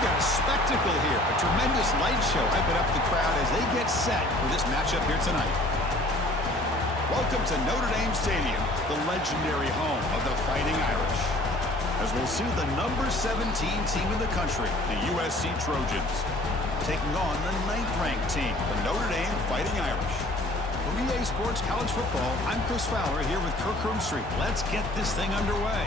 We've got a spectacle here, a tremendous light show hyping up the crowd as they get set for this matchup here tonight. Welcome to Notre Dame Stadium, the legendary home of the Fighting Irish. As we'll see the number 17 team in the country, the USC Trojans, taking on the 9th-ranked team, the Notre Dame Fighting Irish. For EA Sports College Football, I'm Chris Fowler here with Kirk Roomstreet. Let's get this thing underway.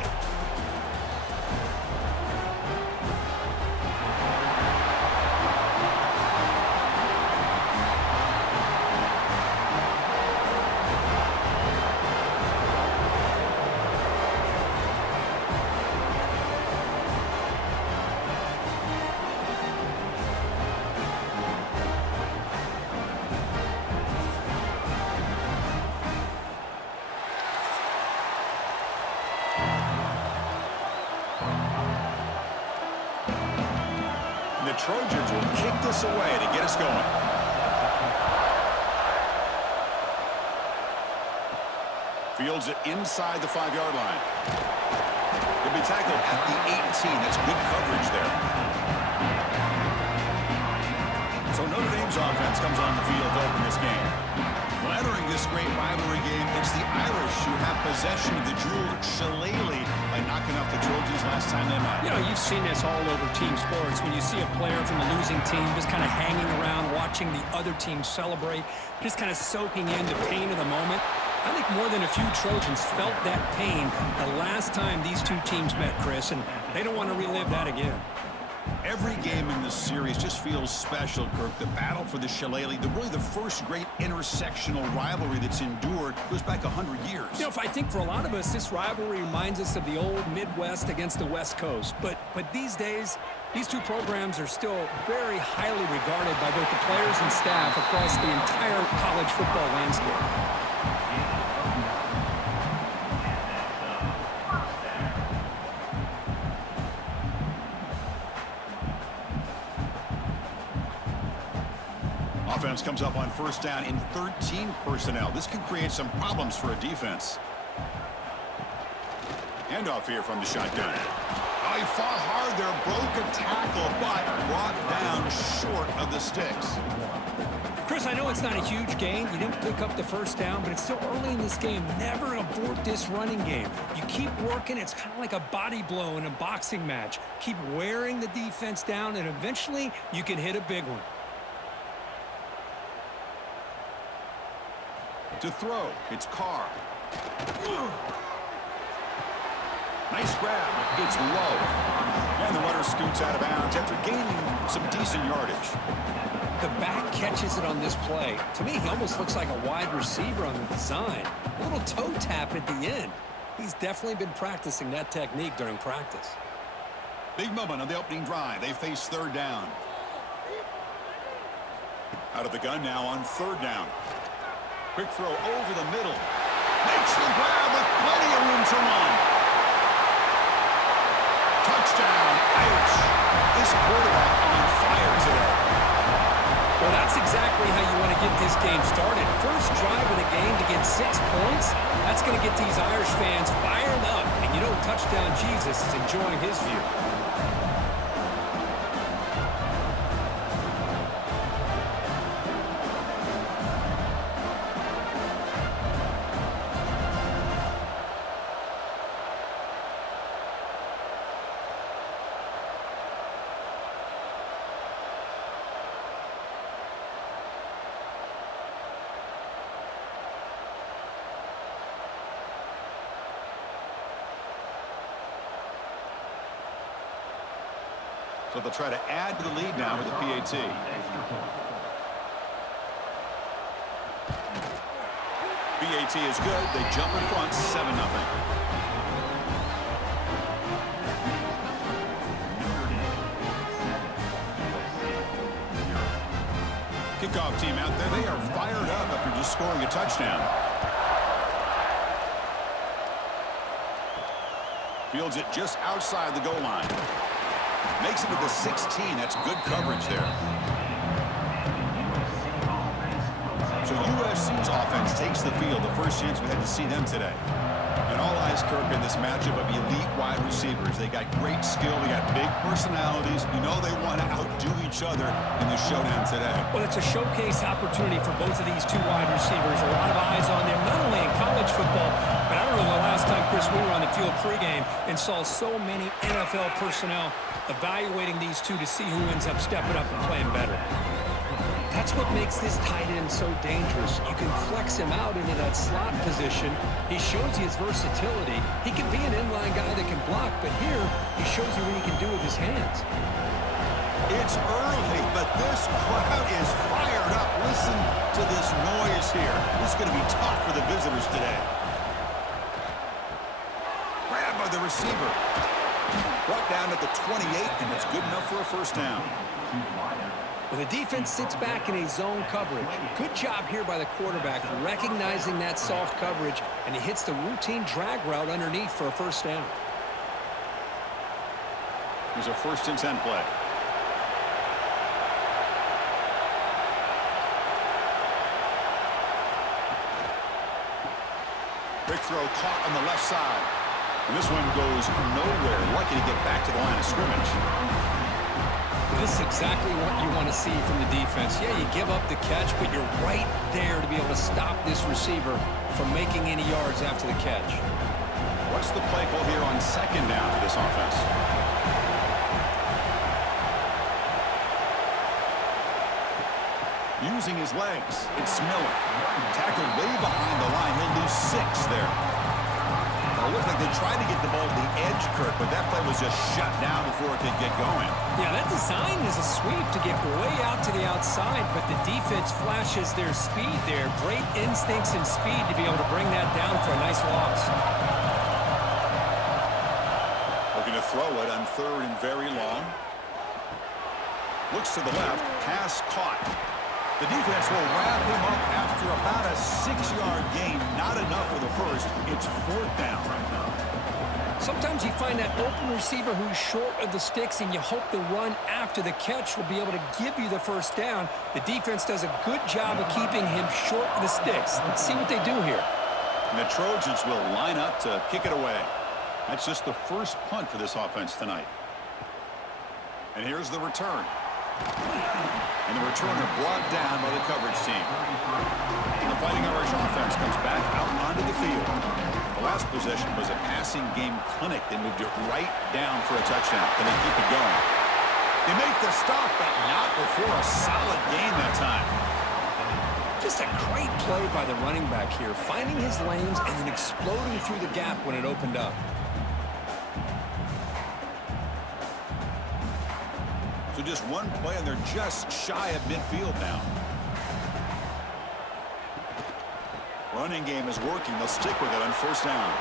The Trojans will kick this away to get us going. Fields it inside the 5-yard line. He'll be tackled at the 18. That's good coverage there. So Notre Dame's offense comes on the field to open this game. Well, entering this great rivalry game, it's the Irish who have possession of the Jeweled Shillelagh by knocking off the Trojans last time they met. You know, you've seen this all over team sports. When you see a player from the losing team just kind of hanging around, watching the other team celebrate, just kind of soaking in the pain of the moment. I think more than a few Trojans felt that pain the last time these two teams met, Chris, and they don't want to relive that again. Every game in this series just feels special, Kirk. The battle for the Shillelagh, really the first great intersectional rivalry that's endured, goes back 100 years. You know, I think for a lot of us, this rivalry reminds us of the old Midwest against the West Coast. But these days, these two programs are still very highly regarded by both the players and staff across the entire college football landscape. Offense comes up on first down in 13 personnel. This can create some problems for a defense. Handoff here from the shotgun. Oh, he fought hard there, broke a tackle, but brought down short of the sticks. Chris, I know it's not a huge gain. You didn't pick up the first down, but it's still early in this game. Never abort this running game. You keep working. It's kind of like a body blow in a boxing match. Keep wearing the defense down, and eventually you can hit a big one. To throw, it's Carr. Nice grab. It's low. And the runner scoots out of bounds after gaining some decent yardage. The back catches it on this play. To me, he almost looks like a wide receiver on the design. A little toe tap at the end. He's definitely been practicing that technique during practice. Big moment on the opening drive. They face third down. Out of the gun now on third down. Quick throw over the middle. Makes the grab with plenty of room to run. Touchdown, Irish. This quarterback on fire today. Well, that's exactly how you want to get this game started. First drive of the game to get 6 points. That's going to get these Irish fans fired up. And you know, touchdown Jesus is enjoying his view. So they'll try to add to the lead now with the PAT. PAT is good. They jump in front, 7-0. Kickoff team out there. They are fired up after just scoring a touchdown. Fields it just outside the goal line. Makes it to the 16. That's good coverage there. So USC's offense takes the field. The first chance we had to see them today. And all eyes, Kirk, in this matchup of elite wide receivers. They got great skill. They got big personalities. You know they want to outdo each other in the showdown today. Well, it's a showcase opportunity for both of these two wide receivers. A lot of eyes on them, not only in college football, but I don't know the last time, Chris, we were on the field pregame and saw so many NFL personnel evaluating these two to see who ends up stepping up and playing better. That's what makes this tight end so dangerous. You can flex him out into that slot position. He shows you his versatility. He can be an inline guy that can block, but here he shows you what he can do with his hands. It's early, but this crowd is fired up. Listen to this noise here. This is going to be tough for the visitors today. Grabbed by the receiver. Brought down at the 28, and it's good enough for a first down. Well, the defense sits back in a zone coverage. Good job here by the quarterback, recognizing that soft coverage, and he hits the routine drag route underneath for a first down. Here's a 1st and 10 play. Big throw caught on the left side. And this one goes nowhere. Lucky to get back to the line of scrimmage. This is exactly what you want to see from the defense. Yeah, you give up the catch, but you're right there to be able to stop this receiver from making any yards after the catch. What's the play call here on 2nd down for this offense? Using his legs, it's Miller. Tackled way behind the line. He'll lose 6 there. It looked like they tried to get the ball to the edge, Kirk, but that play was just shut down before it could get going. Yeah, that design is a sweep to get way out to the outside, but the defense flashes their speed there. Great instincts and speed to be able to bring that down for a nice loss. Looking to throw it on 3rd and very long. Looks to the left, pass caught. The defense will wrap him up after about a 6-yard gain. Not enough for the first. It's 4th down. Sometimes you find that open receiver who's short of the sticks, and you hope the run after the catch will be able to give you the first down. The defense does a good job of keeping him short of the sticks. Let's see what they do here. And the Trojans will line up to kick it away. That's just the first punt for this offense tonight. And here's the return. And the returner brought down by the coverage team. And the Fighting Irish offense comes back out onto the field. The last possession was a passing game clinic. They moved it right down for a touchdown. Can they keep it going? They make the stop, but not before a solid gain that time. Just a great play by the running back here, finding his lanes and then exploding through the gap when it opened up. So just one play, and they're just shy of midfield now. Running game is working. They'll stick with it on 1st down.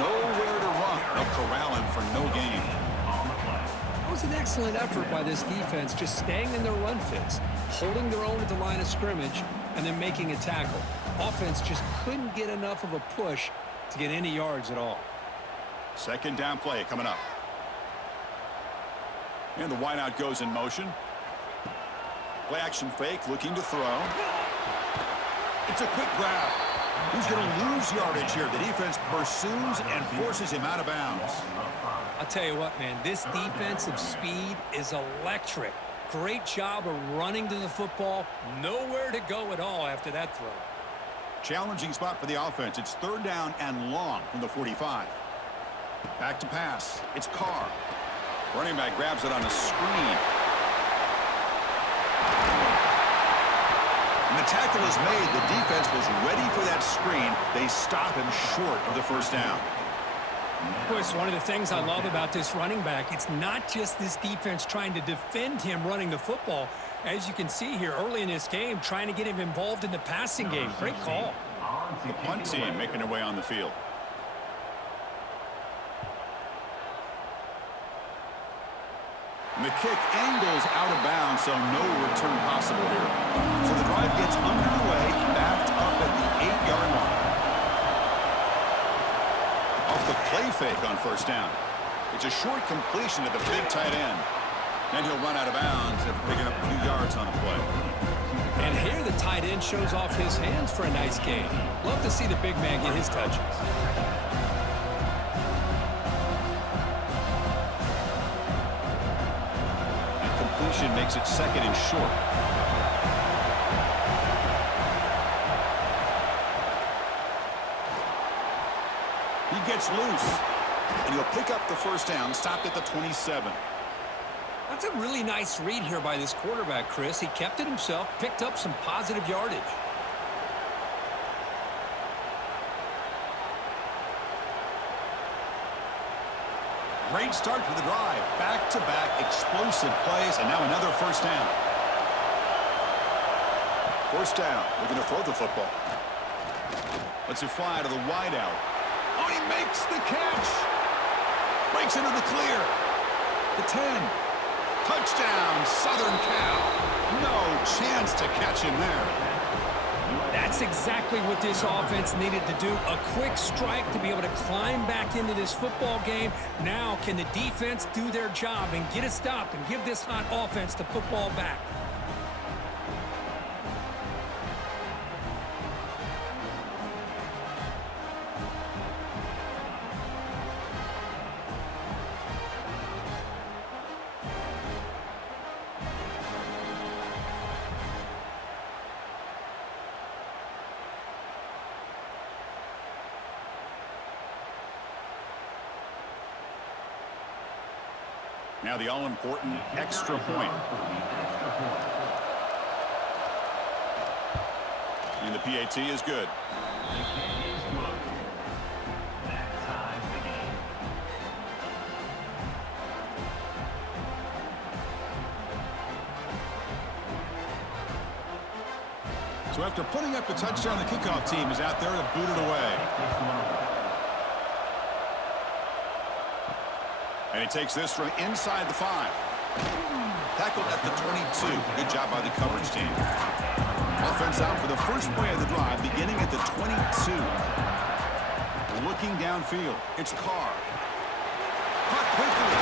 Nowhere to run. They'll corral him for no gain. That was an excellent effort by this defense, just staying in their run fits, holding their own at the line of scrimmage, and then making a tackle. Offense just couldn't get enough of a push to get any yards at all. 2nd down play coming up. And the wideout goes in motion. Play action fake, looking to throw. It's a quick grab. He's going to lose yardage here. The defense pursues and forces him out of bounds. I'll tell you what, man, this defensive speed is electric. Great job of running to the football. Nowhere to go at all after that throw. Challenging spot for the offense. It's 3rd down and long from the 45. Back to pass. It's Carr. Running back grabs it on a screen. And the tackle is made. The defense was ready for that screen. They stop him short of the first down. Boy, it's one of the things I love about this running back. It's not just this defense trying to defend him running the football. As you can see here early in this game, trying to get him involved in the passing game. Great call. The punt team making their way on the field. And the kick angles out of bounds, so no return possible here. So the drive gets underway, backed up at the 8-yard line. Off the play fake on 1st down. It's a short completion to the big tight end. And he'll run out of bounds after picking up a few yards on the play. And here the tight end shows off his hands for a nice gain. Love to see the big man get his touches. completion makes it second and short. He gets loose, and he'll pick up the first down, stopped at the 27. That's a really nice read here by this quarterback, Chris. He kept it himself, picked up some positive yardage. Great start to the drive. Back-to-back explosive plays, and now another first down. First down. We're going to throw the football. Lets it fly to the wideout. Oh, he makes the catch. Breaks into the clear. The 10. Touchdown, Southern Cal. No chance to catch him there. That's exactly what this offense needed to do. A quick strike to be able to climb back into this football game. Now can the defense do their job and get a stop and give this hot offense the football back? Now the all-important extra point. And the PAT is good. So after putting up a touchdown, the kickoff team is out there to boot it away. And he takes this from inside the 5. Tackled at the 22. Good job by the coverage team. Offense out for the first play of the drive, beginning at the 22. Looking downfield. It's Carr. Caught quickly.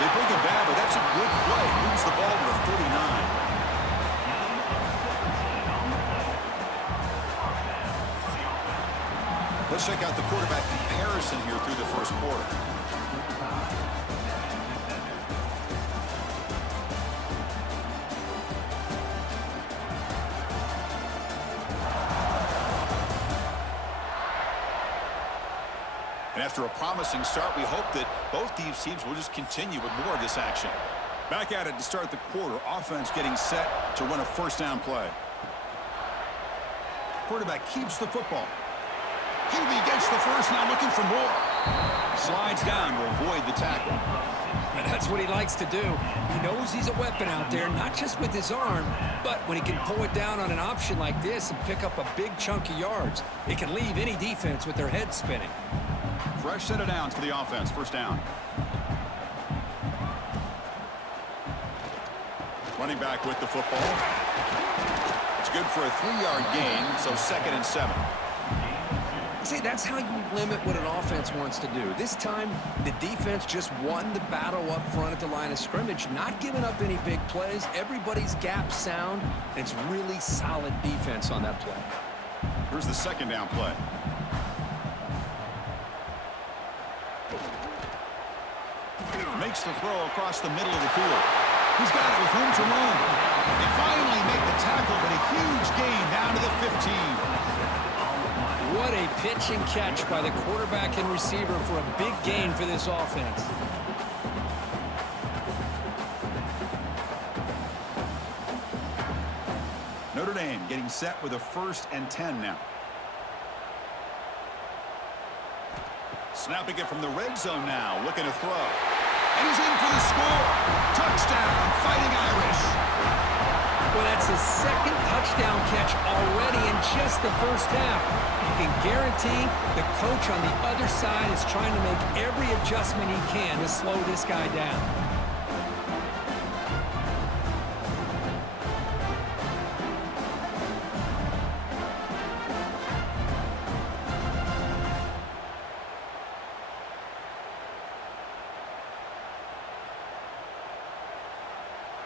They bring him back, but that's a good play. Moves the ball to the 39. Let's check out the quarterback comparison here through the first quarter. And after a promising start, we hope that both these teams will just continue with more of this action. Back at it to start the quarter. Offense getting set to run a first down play. Quarterback keeps the football. QB gets the first, now looking for more. Slides down to avoid the tackle. And that's what he likes to do. He knows he's a weapon out there, not just with his arm, but when he can pull it down on an option like this and pick up a big chunk of yards, it can leave any defense with their head spinning. Fresh set of downs for the offense. First down. Running back with the football. It's good for a 3-yard gain, so 2nd and 7. See, that's how you limit what an offense wants to do. This time, the defense just won the battle up front at the line of scrimmage, not giving up any big plays. Everybody's gap sound. It's really solid defense on that play. Here's the second down play. Makes the throw across the middle of the field. He's got it with room to run. They finally make the tackle, but a huge gain down to the 15. What a pitch and catch by the quarterback and receiver for a big gain for this offense. Notre Dame getting set with a 1st and 10 now. Snapping it from the red zone now, looking to throw. And he's in for the score. Touchdown, Fighting Irish. Well, that's his 2nd touchdown catch already in just the first half. You can guarantee the coach on the other side is trying to make every adjustment he can to slow this guy down.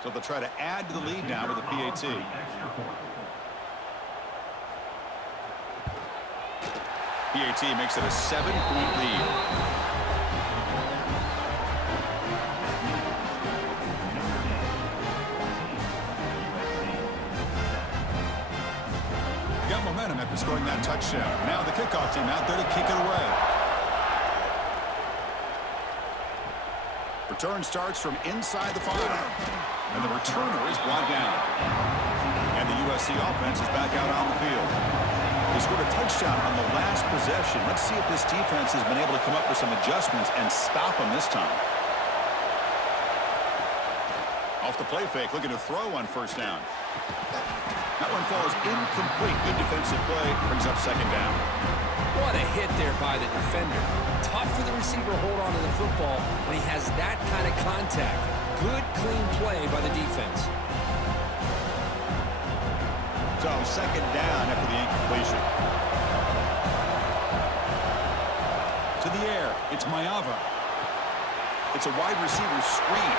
So they'll try to add to the lead now with the PAT. PAT makes it a 7-point lead. momentum after scoring that touchdown. Now the kickoff team out there to kick it away. Return starts from inside the 5. And the returner is brought down. And the USC offense is back out on the field. They scored a touchdown on the last possession. Let's see if this defense has been able to come up with some adjustments and stop them this time. Off the play fake, looking to throw on first down. That one falls incomplete. Good defensive play, brings up second down. What a hit there by the defender. Tough for the receiver to hold on to the football when he has that kind of contact. Good, clean play by the defense. So second down after the incompletion. To the air, it's Mayava. It's a wide receiver screen.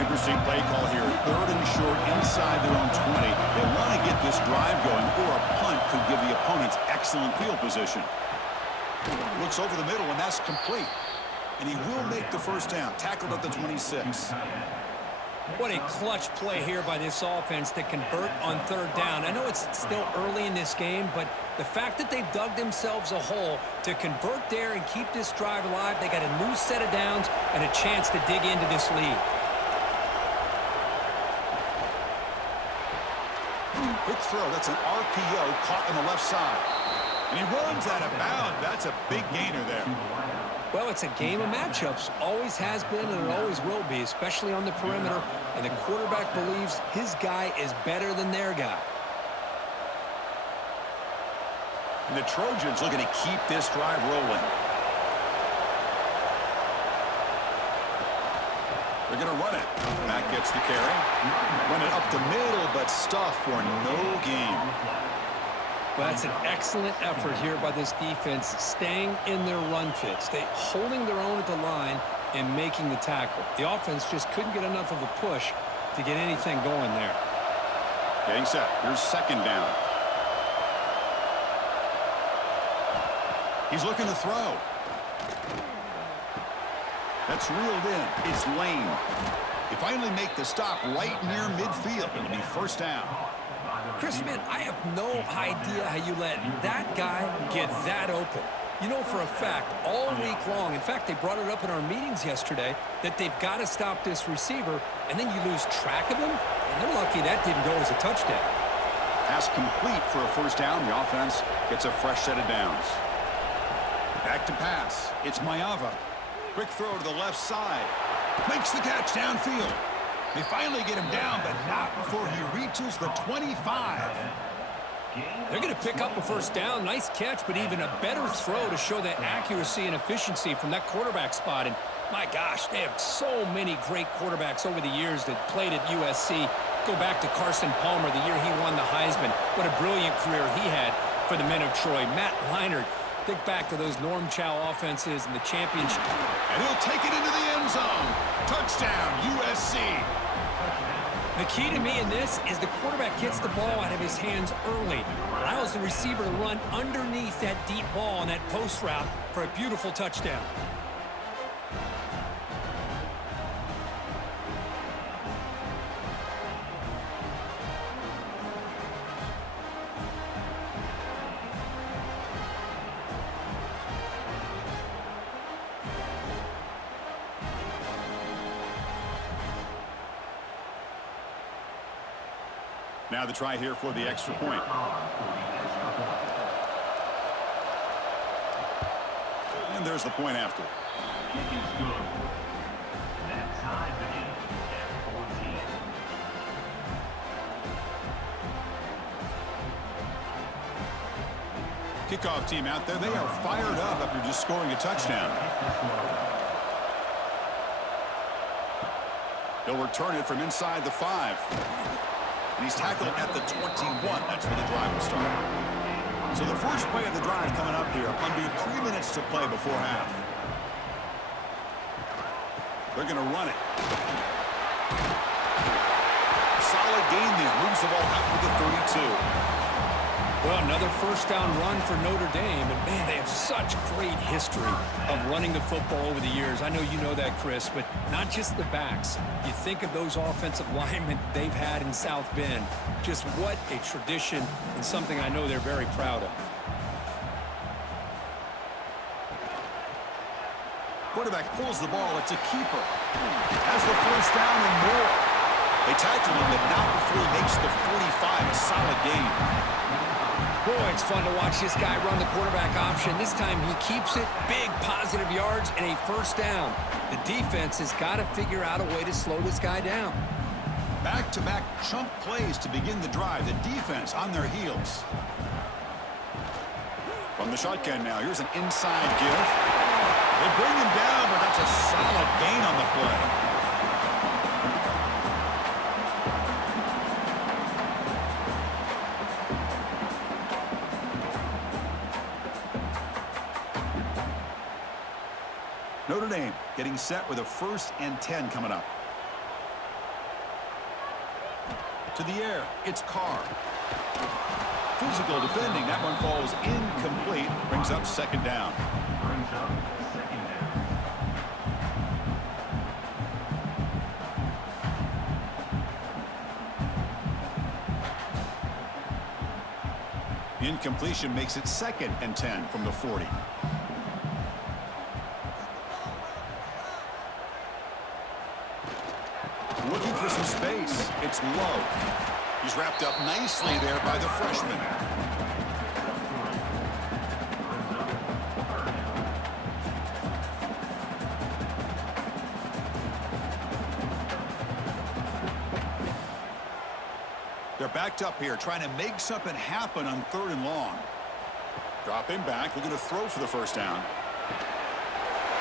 Interesting play call here. 3rd and short inside their own 20. They want to get this drive going, or a punt could give the opponents excellent field position. Looks over the middle, and that's complete. And he will make the first down. Tackled at the 26. What a clutch play here by this offense to convert on 3rd down. I know it's still early in this game, but the fact that they've dug themselves a hole to convert there and keep this drive alive, they got a new set of downs and a chance to dig into this lead. Quick throw. That's an RPO caught on the left side. And he runs out of bounds. That's a big gainer there. Well, it's a game of matchups. Always has been and it always will be, especially on the perimeter. And the quarterback believes his guy is better than their guy. And the Trojans looking to keep this drive rolling. They're going to run it. Matt gets the carry. Run it up the middle, but stuff for no gain. Well, that's an excellent effort here by this defense, staying in their run fit, holding their own at the line and making the tackle. The offense just couldn't get enough of a push to get anything going there. Getting set. Here's second down. He's looking to throw. That's reeled in. It's Lane. They finally make the stop right near midfield. It'll be first down. Chris, man, I have no idea how you let that guy get that open. You know for a fact, all week long, in fact, they brought it up in our meetings yesterday, that they've got to stop this receiver, and then you lose track of him, and they're lucky that didn't go as a touchdown. Pass complete for a first down. The offense gets a fresh set of downs. Back to pass. It's Mayava. Quick throw to the left side. Makes the catch downfield. They finally get him down, but not before he reaches the 25. They're going to pick up a first down. Nice catch, but even a better throw to show that accuracy and efficiency from that quarterback spot. And my gosh, they have so many great quarterbacks over the years that played at USC. Go back to Carson Palmer, the year he won the Heisman. What a brilliant career he had for the men of Troy. Matt Leinart. Think back to those Norm Chow offenses and the championship. And he'll take it into the end zone. Touchdown, USC. The key to me in this is the quarterback gets the ball out of his hands early. Allows the receiver to run underneath that deep ball on that post route for a beautiful touchdown. Now the try here for the extra point. And there's the point after. Kickoff team out there. They are fired up after just scoring a touchdown. He'll return it from inside the 5. And he's tackled at the 21. That's where the drive will start. So the first play of the drive coming up here. Under 3 minutes to play before half. They're going to run it. Solid gain there. Moves the ball out to the 32. Well, another first down run for Notre Dame, and man, they have such great history of running the football over the years. I know you know that, Chris, but not just the backs. You think of those offensive linemen they've had in South Bend. Just what a tradition and something I know they're very proud of. Quarterback pulls the ball. It's a keeper. Has the first down and more. They tackle him, but not before he makes the 45. A solid gain. Boy, it's fun to watch this guy run the quarterback option. This time he keeps it, big positive yards, and a first down. The defense has got to figure out a way to slow this guy down. Back-to-back chunk plays to begin the drive. The defense on their heels. From the shotgun now, here's an inside give. They bring him down, but that's a solid gain on the play. Notre Dame getting set with a 1st and 10 coming up. To the air, it's Carr. Physical defending, that one falls incomplete, brings up 2nd down. Incompletion makes it 2nd and 10 from the 40. Looking for some space. It's Lowe. He's wrapped up nicely there by the freshman. They're backed up here, trying to make something happen on 3rd and long. Drop him back, looking to throw for the first down.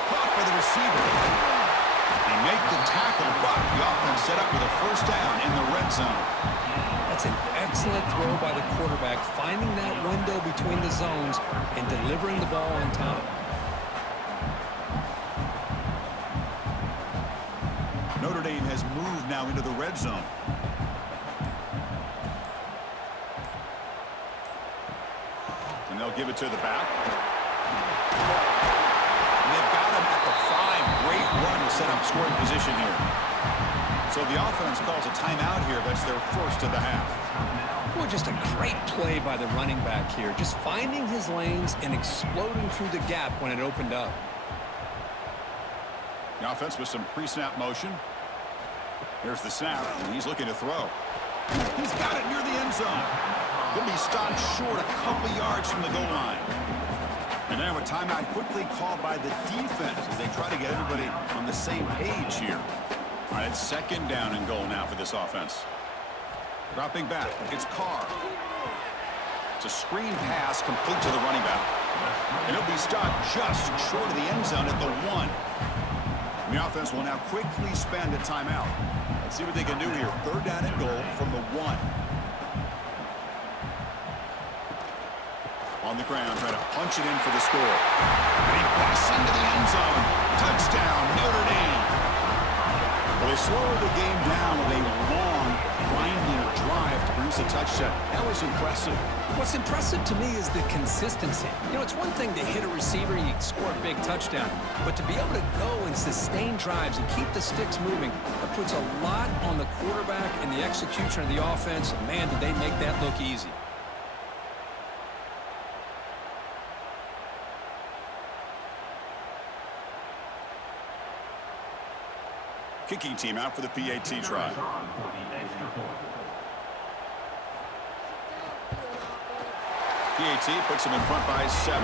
Caught by the receiver. They make the tackle, but the offense set up with a first down in the red zone. That's an excellent throw by the quarterback, finding that window between the zones and delivering the ball on time. Notre Dame has moved now into the red zone. And they'll give it to the back. And they've got him at the 5. Great run to set up scoring position here. So the offense calls a timeout here. That's their 1st of the half. Boy, just a great play by the running back here. Just finding his lanes and exploding through the gap when it opened up. The offense with some pre-snap motion. Here's the snap, and he's looking to throw. He's got it near the end zone. He'll be stopped short a couple yards from the goal line. And now a timeout quickly called by the defense as they try to get everybody on the same page here. All right, it's 2nd down and goal now for this offense. Dropping back, it's Carr. It's a screen pass complete to the running back. And he'll be stopped just short of the end zone at the 1. And the offense will now quickly spend a timeout. Let's see what they can do here. 3rd down and goal from the 1. On the ground, trying to punch it in for the score. And he busts into the end zone. Touchdown, Notre Dame. Well, they slowed the game down with a long, winding drive to produce a touchdown. That was impressive. What's impressive to me is the consistency. You know, it's one thing to hit a receiver and you score a big touchdown, but to be able to go and sustain drives and keep the sticks moving, that puts a lot on the quarterback and the execution of the offense. And man, did they make that look easy. Kicking team out for the PAT try. PAT puts him in front by 7.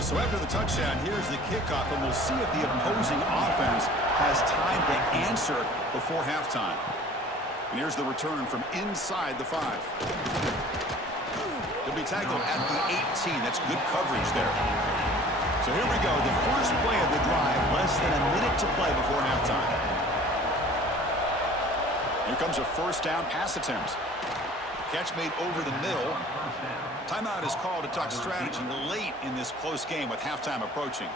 So after the touchdown, here's the kickoff, and we'll see if the opposing offense has time to answer before halftime. And here's the return from inside the 5. He'll be tackled at the 18. That's good coverage there. So here we go. The first play of the drive. Less than a minute to play before halftime. Here comes a first down pass attempt. Catch made over the middle. Timeout is called to talk strategy late in this close game with halftime approaching.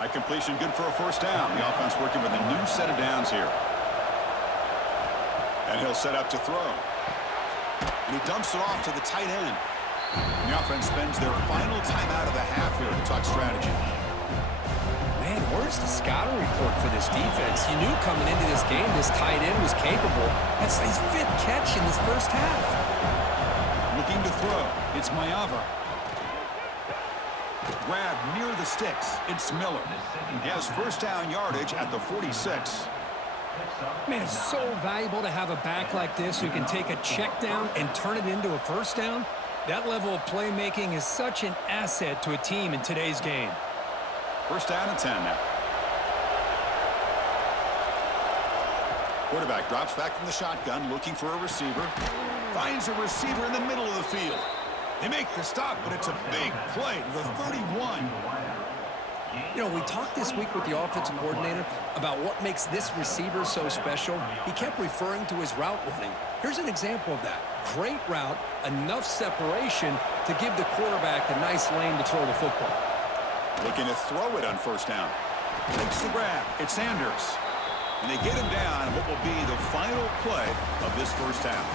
A completion good for a first down. The offense working with a new set of downs here. And he'll set up to throw. And he dumps it off to the tight end. And the offense spends their final timeout of the half here to talk strategy. Man, where's the scouting report for this defense? You knew coming into this game this tight end was capable. That's his 5th catch in this first half. Looking to throw. It's Mayava. Grab near the sticks. It's Miller. He has first down yardage at the 46. Man, it's so valuable to have a back like this who can take a check down and turn it into a first down. That level of playmaking is such an asset to a team in today's game. First down and 10 now. Quarterback drops back from the shotgun, looking for a receiver. Finds a receiver in the middle of the field. They make the stop, but it's a big play to the 31. You know, we talked this week with the offensive coordinator about what makes this receiver so special. He kept referring to his route running. Here's an example of that. Great route, enough separation to give the quarterback a nice lane to throw the football. Looking to throw it on first down. Takes the grab. It's Sanders. And they get him down what will be the final play of this first half.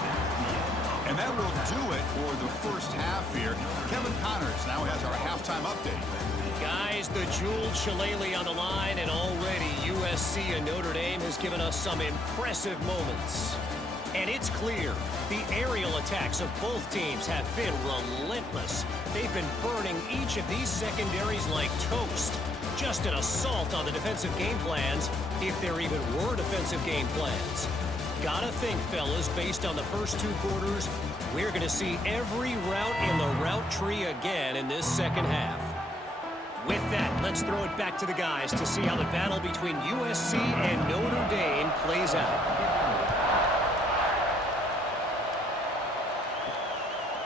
And that will do it for the first half here. Kevin Connors now has our halftime update. Guys, the Jeweled Shillelagh on the line, and already USC and Notre Dame has given us some impressive moments. And it's clear, the aerial attacks of both teams have been relentless. They've been burning each of these secondaries like toast. Just an assault on the defensive game plans, if there even were defensive game plans. Gotta think, fellas, based on the first 2 quarters, we're going to see every route in the route tree again in this second half. With that, let's throw it back to the guys to see how the battle between USC and Notre Dame plays out.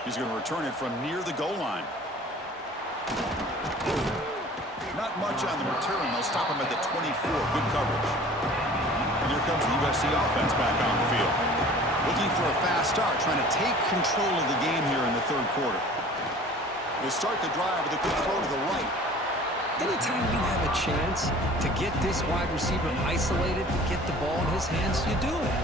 He's going to return it from near the goal line. Not much on the return. They'll stop him at the 24. Good coverage. And here comes the USC offense back on the field. Looking for a fast start, trying to take control of the game here in the 3rd quarter. They start the drive with a good throw to the right. Anytime you have a chance to get this wide receiver isolated, to get the ball in his hands, you do it.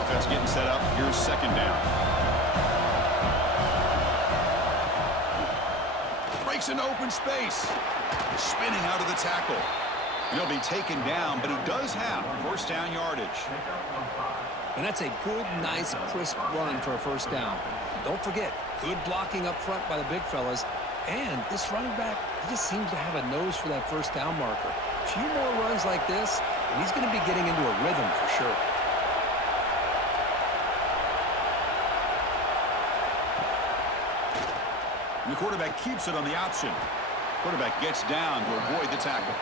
Offense getting set up. Here's second down. Breaks into open space. Spinning out of the tackle. And he'll be taken down, but he does have first down yardage. And that's a good, nice, crisp run for a first down. Don't forget, good blocking up front by the big fellas. And this running back, he just seems to have a nose for that first down marker. A few more runs like this, and he's going to be getting into a rhythm for sure. And the quarterback keeps it on the option. Quarterback gets down to avoid the tackle.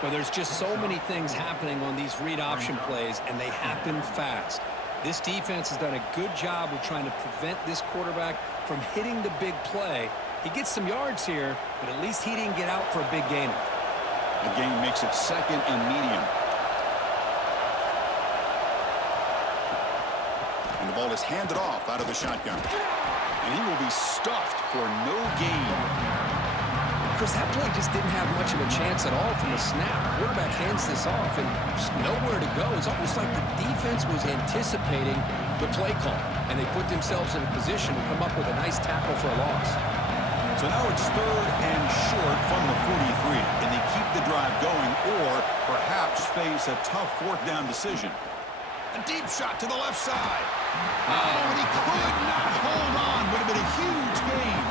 Well, there's just so many things happening on these read option plays, and they happen fast. This defense has done a good job of trying to prevent this quarterback from hitting the big play. He gets some yards here, but at least he didn't get out for a big gainer. The gain makes it 2nd and medium. And the ball is handed off out of the shotgun. And he will be stuffed for no gain. Chris, that play just didn't have much of a chance at all from the snap. Quarterback hands this off and just nowhere to go. It's almost like the defense was anticipating the play call, and they put themselves in a position to come up with a nice tackle for a loss. So now it's 3rd and short from the 43. Can they keep the drive going or perhaps face a tough 4th down decision? A deep shot to the left side. Oh, and he could not hold on. Would have been a huge gain.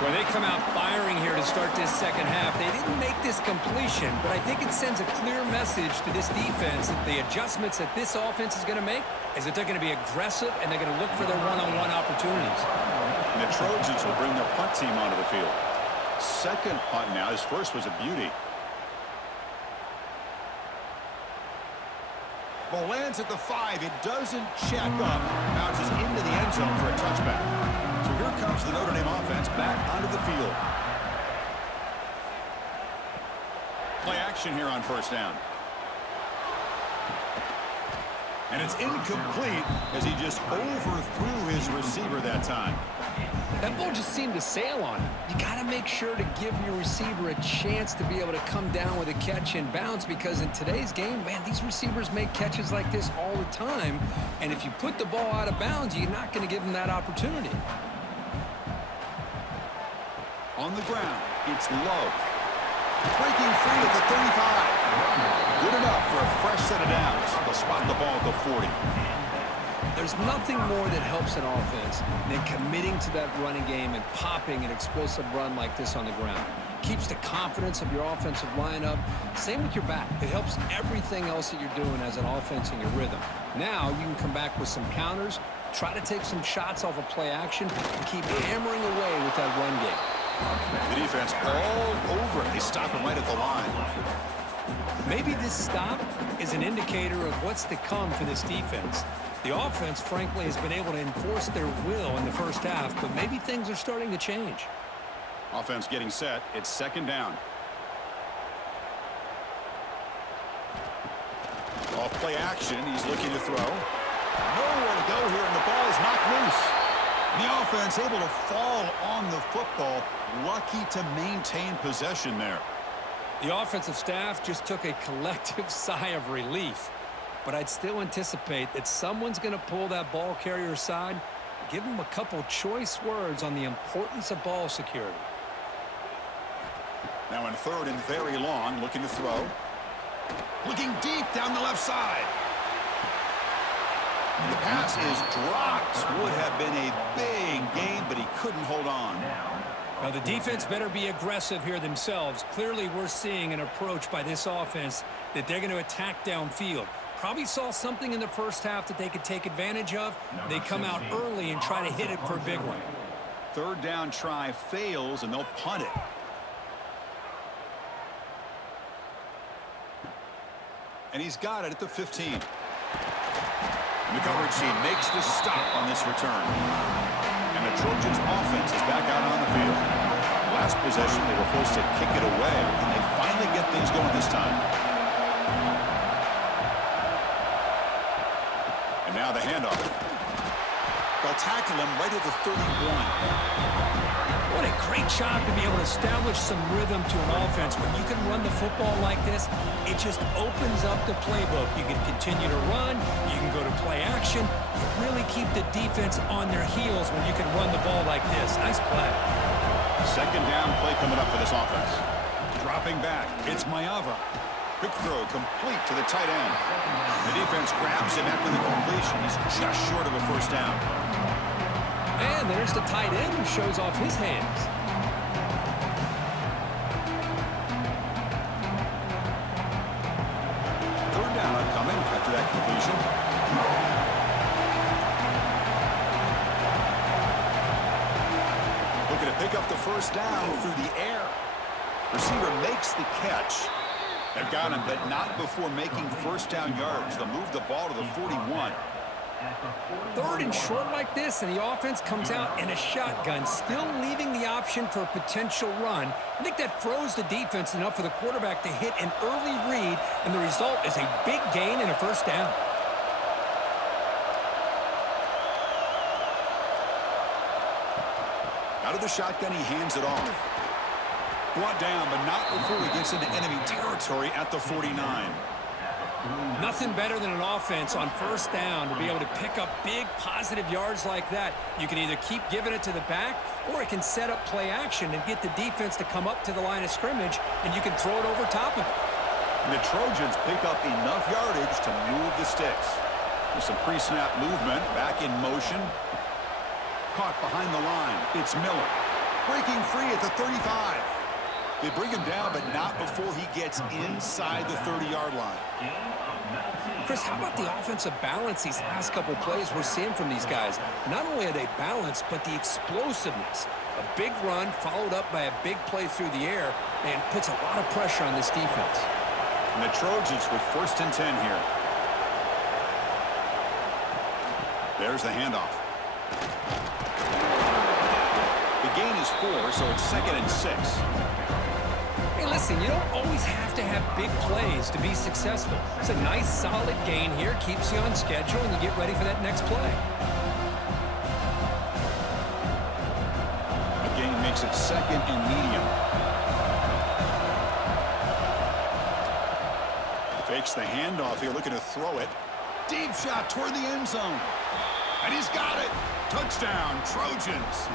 Well, they come out firing here to start this second half. They didn't make this completion, but I think it sends a clear message to this defense that the adjustments that this offense is going to make is that they're going to be aggressive and they're going to look for their one-on-one opportunities. And the Trojans will bring their punt team onto the field. Second punt now. His first was a beauty. Ball lands at the 5. It doesn't check up. Bounces into the end zone for a touchback. So here comes the Notre Dame offense back onto the field. Play action here on first down. And it's incomplete as he just overthrew his receiver that time. That ball just seemed to sail on him. You got to make sure to give your receiver a chance to be able to come down with a catch and bounce, because in today's game, man, these receivers make catches like this all the time. And if you put the ball out of bounds, you're not going to give them that opportunity. On the ground, it's low. Breaking free at the 35. Good enough for a fresh set of downs. They'll spot the ball at the 40. There's nothing more that helps an offense than committing to that running game and popping an explosive run like this on the ground. Keeps the confidence of your offensive lineup. Same with your back. It helps everything else that you're doing as an offense in your rhythm. Now you can come back with some counters, try to take some shots off of play action, and keep hammering away with that run game. The defense all over it. They stop him right at the line. Maybe this stop is an indicator of what's to come for this defense. The offense, frankly, has been able to enforce their will in the first half, but maybe things are starting to change. Offense getting set. It's second down. Off play action. He's looking to throw. Nowhere to go here, and the ball is knocked loose. The offense able to fall on the football. Lucky to maintain possession there. The offensive staff just took a collective sigh of relief. But I'd still anticipate that someone's going to pull that ball carrier aside, give him a couple choice words on the importance of ball security. Now in third and very long, looking to throw. Looking deep down the left side. The pass is dropped. Would have been a big gain, but he couldn't hold on. Now the defense better be aggressive here themselves. Clearly we're seeing an approach by this offense that they're going to attack downfield. Probably saw something in the first half that they could take advantage of. They come out early and try to hit it for a big one. Third down try fails, and they'll punt it. And he's got it at the 15. And the coverage team makes the stop on this return. And the Trojans offense is back out on the field. Last possession, they were forced to kick it away, and they finally get things going this time. And now the handoff. They'll tackle him right at the 31. What a great job to be able to establish some rhythm to an offense. When you can run the football like this, it just opens up the playbook. You can continue to run. You can go to play action. You really keep the defense on their heels when you can run the ball like this. Nice play. Second down play coming up for this offense. Dropping back. It's Maeva. Quick throw complete to the tight end. The defense grabs him after the completion. He's just short of a first down. And there's the tight end who shows off his hands. Third down coming after that completion. Looking to pick up the first down through the air. Receiver makes the catch. They've got him, but not before making first down yards. They'll move the ball to the 41. Third and short like this, and the offense comes out in a shotgun, still leaving the option for a potential run. I think that froze the defense enough for the quarterback to hit an early read, and the result is a big gain and a first down. Out of the shotgun, he hands it off. Brought down, but not before he gets into enemy territory at the 49. Nothing better than an offense on first down to be able to pick up big positive yards like that. You can either keep giving it to the back, or it can set up play action and get the defense to come up to the line of scrimmage, and you can throw it over top of it. And the Trojans pick up enough yardage to move the sticks. There's some pre-snap movement, back in motion. Caught behind the line. It's Miller. Breaking free at the 35. They bring him down, but not before he gets inside the 30-yard line. Chris, how about the offensive balance these last couple plays we're seeing from these guys? Not only are they balanced, but the explosiveness. A big run followed up by a big play through the air, and puts a lot of pressure on this defense. And the Trojans with 1st and 10 here. There's the handoff. The gain is 4, so it's 2nd and 6. Hey, Listen, you don't always have to have big plays to be successful. It's a nice, solid gain here, keeps you on schedule, and you get ready for that next play. The gain makes it second and medium. Fakes the handoff here, looking to throw it. Deep shot toward the end zone. And he's got it. Touchdown, Trojans.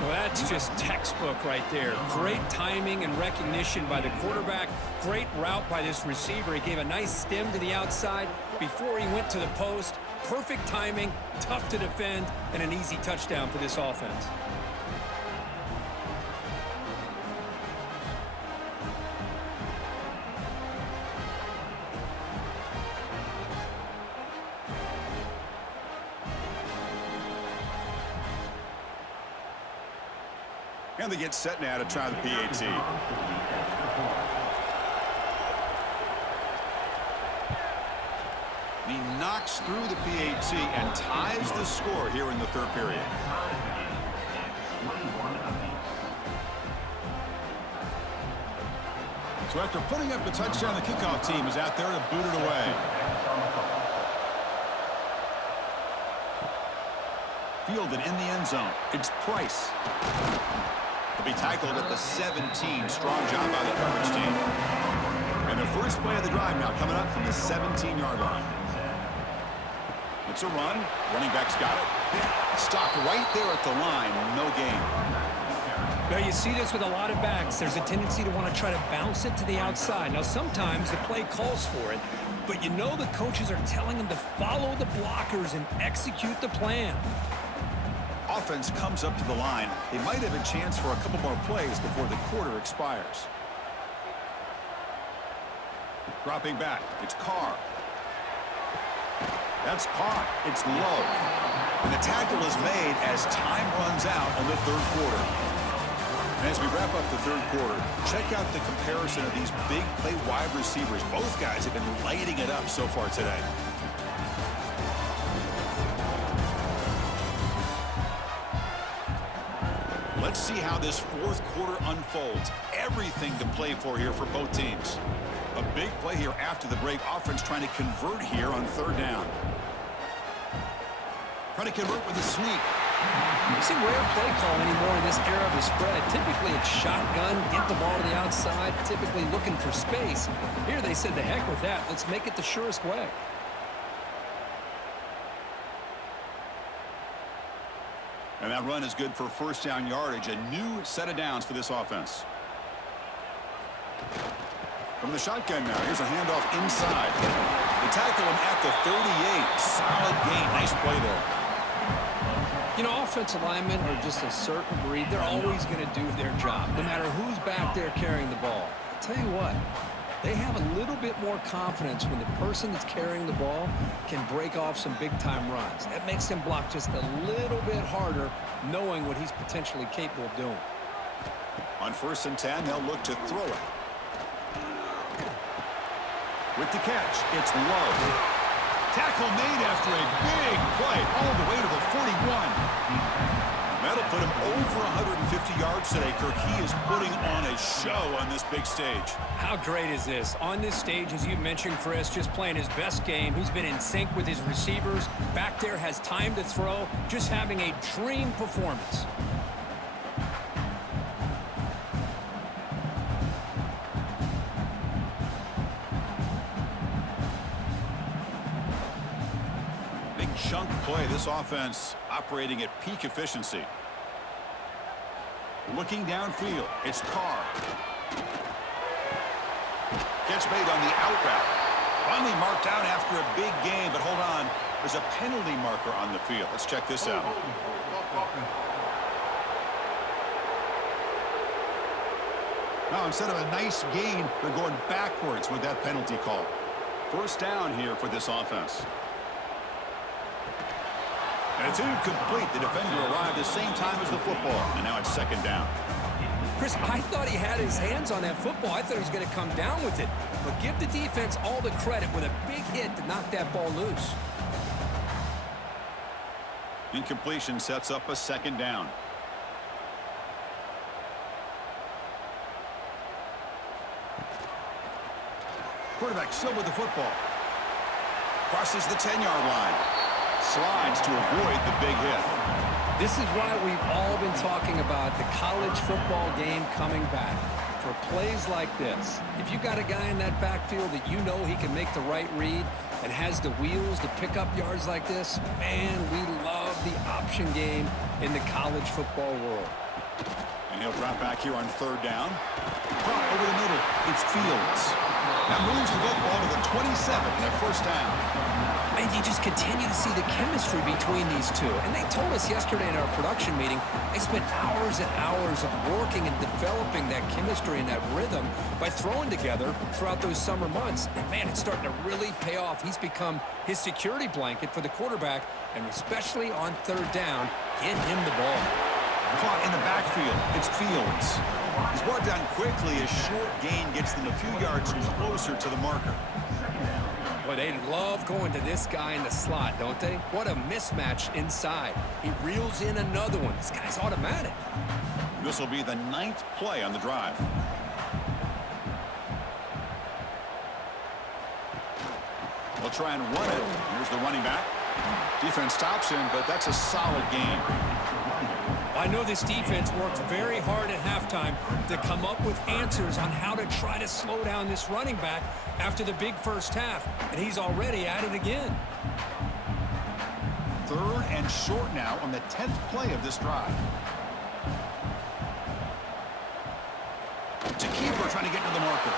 Well, that's just textbook right there. Great timing and recognition by the quarterback. Great route by this receiver. He gave a nice stem to the outside before he went to the post. Perfect timing, tough to defend, and an easy touchdown for this offense. And they get set now to try the PAT. He knocks through the PAT and ties the score here in the third period. So after putting up a touchdown, the kickoff team is out there to boot it away. Fielded in the end zone. It's Price. He'll be tackled at the 17. Strong job by the coverage team. And the first play of the drive now coming up from the 17-yard line. It's a run. Running back's got it. Stopped right there at the line. No gain. Now you see this with a lot of backs. There's a tendency to want to try to bounce it to the outside. Now sometimes the play calls for it, but you know the coaches are telling them to follow the blockers and execute the plan. Offense comes up to the line. They might have a chance for a couple more plays before the quarter expires. Dropping back. It's Carr. That's caught. It's low. And the tackle is made as time runs out in the third quarter. And as we wrap up the third quarter, check out the comparison of these big play wide receivers. Both guys have been lighting it up so far today. Let's see how this fourth quarter unfolds. Everything to play for here for both teams. A big play here after the break. Offense trying to convert here on third down. Trying to convert with a sweep. It's a rare play call anymore in this era of the spread. Typically it's shotgun, get the ball to the outside, typically looking for space. Here they said, the heck with that. Let's make it the surest way. And that run is good for first down yardage. A new set of downs for this offense. From the shotgun now, here's a handoff inside. They tackle him at the 38. Solid gain. Nice play there. You know, offensive linemen are just a certain breed. They're always going to do their job, no matter who's back there carrying the ball. I'll tell you what, they have a little bit more confidence when the person that's carrying the ball can break off some big-time runs. That makes them block just a little bit harder, knowing what he's potentially capable of doing. On 1st and 10, they'll look to throw it. With the catch, it's low. Tackle made after a big play all the way to the 41. That'll put him over 150 yards today, Kirk. He is putting on a show on this big stage. How great is this? On this stage, as you mentioned, Chris, just playing his best game. He's been in sync with his receivers. Back there, has time to throw. Just having a dream performance. Chunk play. This offense operating at peak efficiency. Looking downfield. It's Carr. Catch made on the out route. Finally marked out after a big game, but hold on. There's a penalty marker on the field. Let's check this out. Now, instead of a nice gain, they're going backwards with that penalty call. First down here for this offense. And it's incomplete. The defender arrived the same time as the football. And now it's second down. Chris, I thought he had his hands on that football. I thought he was going to come down with it. But give the defense all the credit with a big hit to knock that ball loose. Incompletion sets up a second down. Quarterback still with the football. Crosses the 10-yard line. Slides to avoid the big hit. This is why we've all been talking about the college football game coming back. For plays like this, if you got a guy in that backfield that you know he can make the right read and has the wheels to pick up yards like this, man, we love the option game in the college football world. And he'll drop back here on third down. Caught over the middle. It's Fields. That moves the football to the 27 and a first down. And you just continue to see the chemistry between these two. And they told us yesterday in our production meeting, they spent hours and hours of working and developing that chemistry and that rhythm by throwing together throughout those summer months. And, man, it's starting to really pay off. He's become his security blanket for the quarterback, and especially on third down, get him the ball. Caught in the backfield. It's Fields. He's brought down quickly. A short gain gets them a few yards closer to the marker. Boy, they love going to this guy in the slot, don't they? What a mismatch inside. He reels in another one. This guy's automatic. This will be the 9th play on the drive. We'll try and run it. Here's the running back. Defense stops him, but that's a solid game. I know this defense worked very hard at halftime to come up with answers on how to try to slow down this running back after the big first half, and he's already at it again. Third and short now on the 10th play of this drive. It's a keeper trying to get to the marker.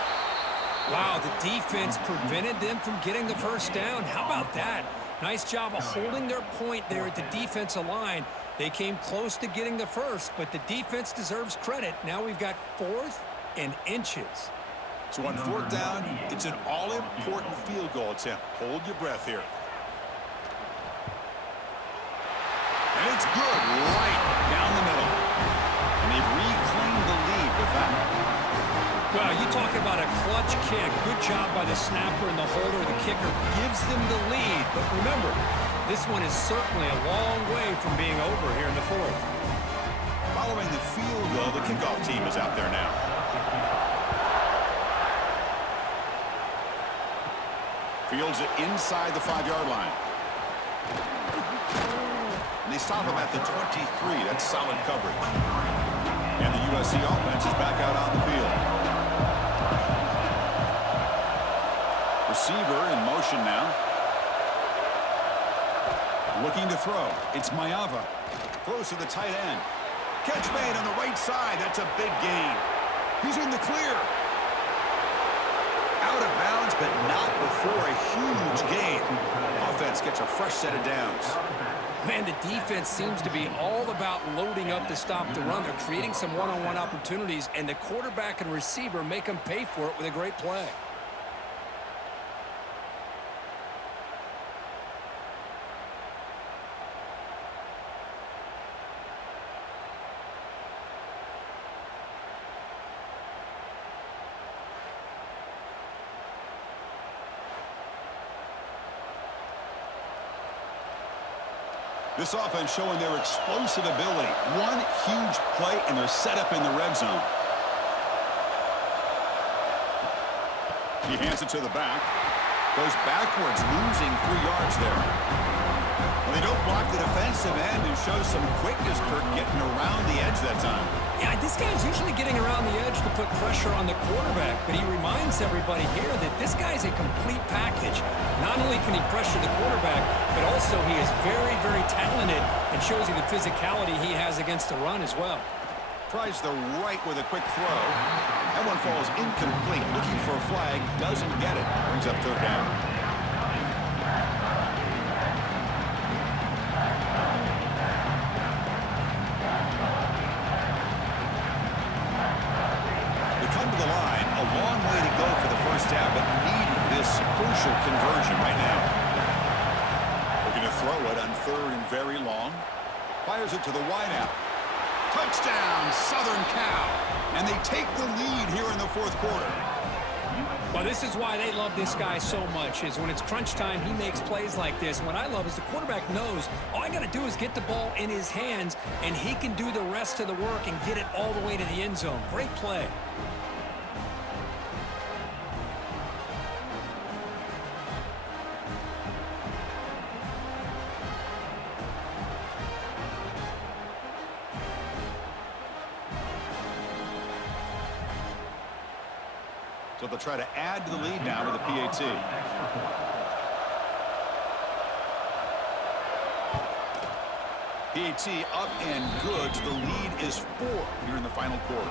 Wow, the defense prevented them from getting the first down. How about that? Nice job of holding their point there at the defensive line. They came close to getting the first, but the defense deserves credit. Now we've got 4th and inches. So on fourth down, it's an all-important field goal attempt. Hold your breath here. And it's good right down the middle. And they've reclaimed the lead with that. Well, you talk about a clutch kick. Good job by the snapper and the holder. The kicker gives them the lead. But remember, this one is certainly a long way from being over here in the 4th. Following the field goal, the kickoff team is out there now. Fields it inside the 5-yard line. And they stop him at the 23. That's solid coverage. And the USC offense is back out on the field. Receiver in motion now. Looking to throw. It's Mayava. Throws to the tight end. Catch made on the right side. That's a big gain. He's in the clear. Out of bounds, but not before a huge gain. Offense gets a fresh set of downs. Man, the defense seems to be all about loading up to stop the run. They're creating some one-on-one opportunities, and the quarterback and receiver make them pay for it with a great play. This offense showing their explosive ability. One huge play, and they're set up in the red zone. He hands it to the back. Goes backwards, losing 3 yards there. Well, they don't block the defensive end and show some quickness, Kirk, getting around the edge that time. Yeah, this guy's usually getting around the edge to put pressure on the quarterback, but he reminds everybody here that this guy's a complete package. Not only can he pressure the quarterback, but also he is very, very talented and shows you the physicality he has against the run as well. Tries the right with a quick throw. That one falls incomplete. Looking for a flag, doesn't get it. Brings up third down. They come to the line. A long way to go for the first down, but needing this crucial conversion right now. Looking to throw it on third and very long. Fires it to the wideout. Touchdown, Southern Cal. And they take the lead here in the 4th quarter. Well, this is why they love this guy so much, is when it's crunch time, he makes plays like this. And what I love is the quarterback knows all I got to do is get the ball in his hands, and he can do the rest of the work and get it all the way to the end zone. Great play. So they'll try to add to the lead now with a PAT. PAT up and good. So the lead is 4 here in the final quarter.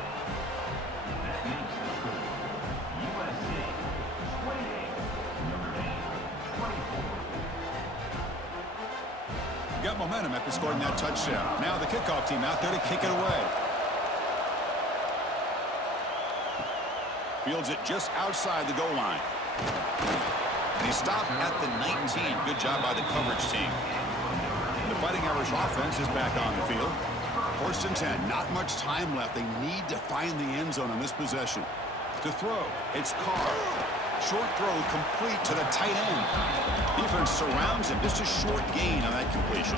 Got momentum after scoring that touchdown. Now the kickoff team out there to kick it away. Fields it just outside the goal line. And he stopped at the 19. Good job by the coverage team. The Fighting Irish offense is back on the field. 1st and 10. Not much time left. They need to find the end zone on this possession. To throw, it's Carr. Short throw complete to the tight end. Defense surrounds him. Just a short gain on that completion.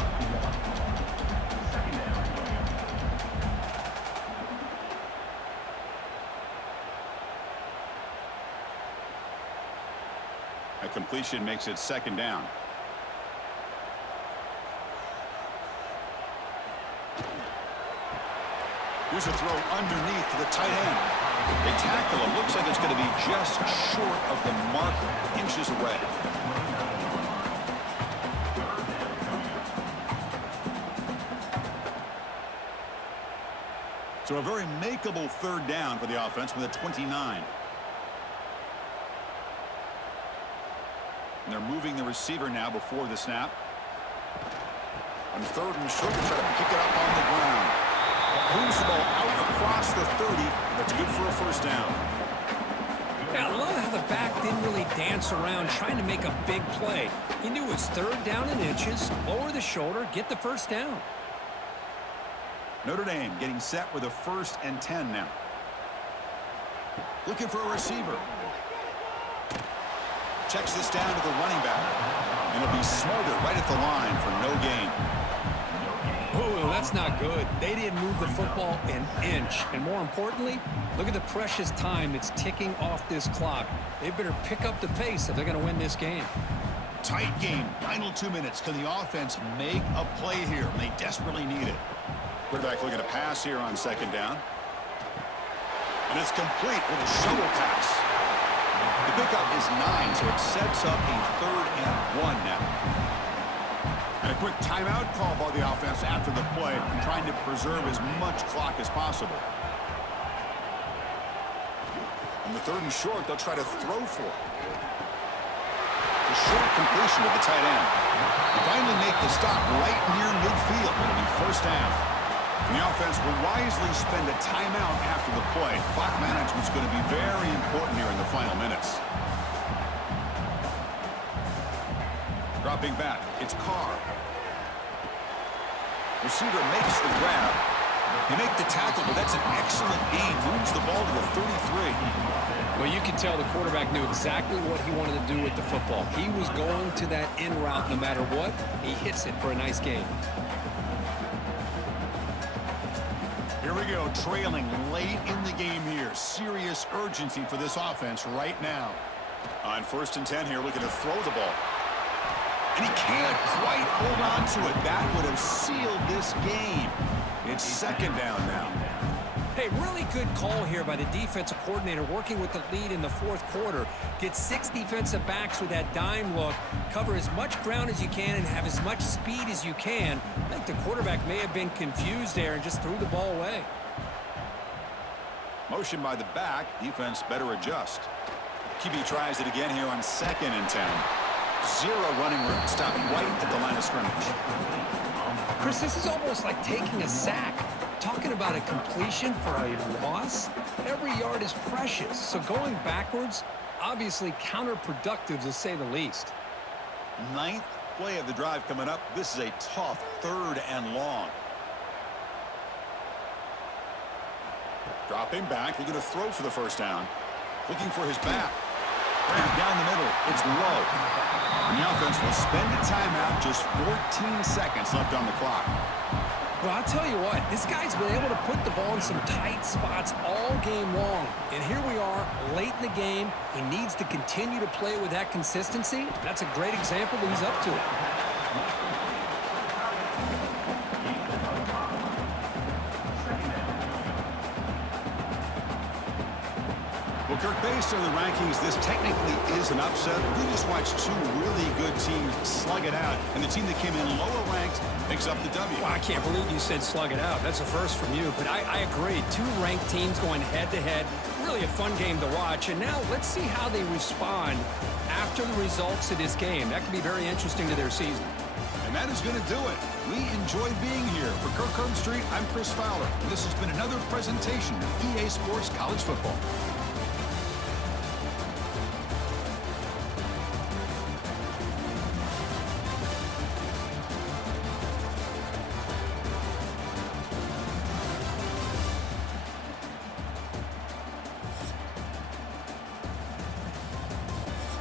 A completion makes it 2nd down. Here's a throw underneath to the tight end. They tackle him. Looks like it's going to be just short of the marker, inches away. So a very makeable 3rd down for the offense with a 29. And they're moving the receiver now before the snap. On 3rd and short, they try to pick it up on the ground. Moves the ball out across the 30. That's good for a 1st down. Yeah, I love how the back didn't really dance around trying to make a big play. He knew it's 3rd down in inches, lower the shoulder, get the 1st down. Notre Dame getting set with a 1st and 10 now. Looking for a receiver. Checks this down to the running back. And it'll be smothered right at the line for no gain. Oh, that's not good. They didn't move the football an inch. And more importantly, look at the precious time that's ticking off this clock. They better pick up the pace if they're going to win this game. Tight game. Final 2 minutes. Can the offense make a play here? They desperately need it. Quarterback looking to pass here on 2nd down. And it's complete with a shovel pass. The pickup is 9, so it sets up a 3rd and 1 now. And a quick timeout call by the offense after the play, trying to preserve as much clock as possible. On the 3rd and short, they'll try to throw for it. The short completion to the tight end. They finally make the stop right near midfield. It'll be 1st down. And the offense will wisely spend a timeout after the play. Clock management's going to be very important here in the final minutes. Dropping back, it's Carr. Receiver makes the grab. They make the tackle, but that's an excellent gain. Moves the ball to the 33. Well, you can tell the quarterback knew exactly what he wanted to do with the football. He was going to that in route no matter what. He hits it for a nice gain. Here we go, trailing late in the game here. Serious urgency for this offense right now. On 1st and 10 here, looking to throw the ball. And he can't quite hold on to it. That would have sealed this game. It's 2nd down now. Hey, really good call here by the defensive coordinator working with the lead in the 4th quarter. Get 6 defensive backs with that dime look. Cover as much ground as you can and have as much speed as you can. I think the quarterback may have been confused there and just threw the ball away. Motion by the back. Defense better adjust. QB tries it again here on 2nd and 10. 0 running room. Stopped right at the line of scrimmage. Chris, this is almost like taking a sack. Talking about a completion for a loss, every yard is precious. So going backwards, obviously counterproductive to say the least. 9th play of the drive coming up. This is a tough 3rd and long. Dropping back. They're going to throw for the 1st down. Looking for his back. Down the middle. It's low. And the offense will spend a timeout. Just 14 seconds left on the clock. Well, I'll tell you what, this guy's been able to put the ball in some tight spots all game long. And here we are, late in the game. He needs to continue to play with that consistency. That's a great example that he's up to it. Kirk, based on the rankings, this technically is an upset. We just watched two really good teams slug it out, and the team that came in lower ranked picks up the W. Well, I can't believe you said slug it out. That's a first from you, but I agree. Two ranked teams going head-to-head. Really a fun game to watch, and now let's see how they respond after the results of this game. That could be very interesting to their season. And that is going to do it. We enjoy being here. For Kirk Street, I'm Chris Fowler. And this has been another presentation of EA Sports College Football.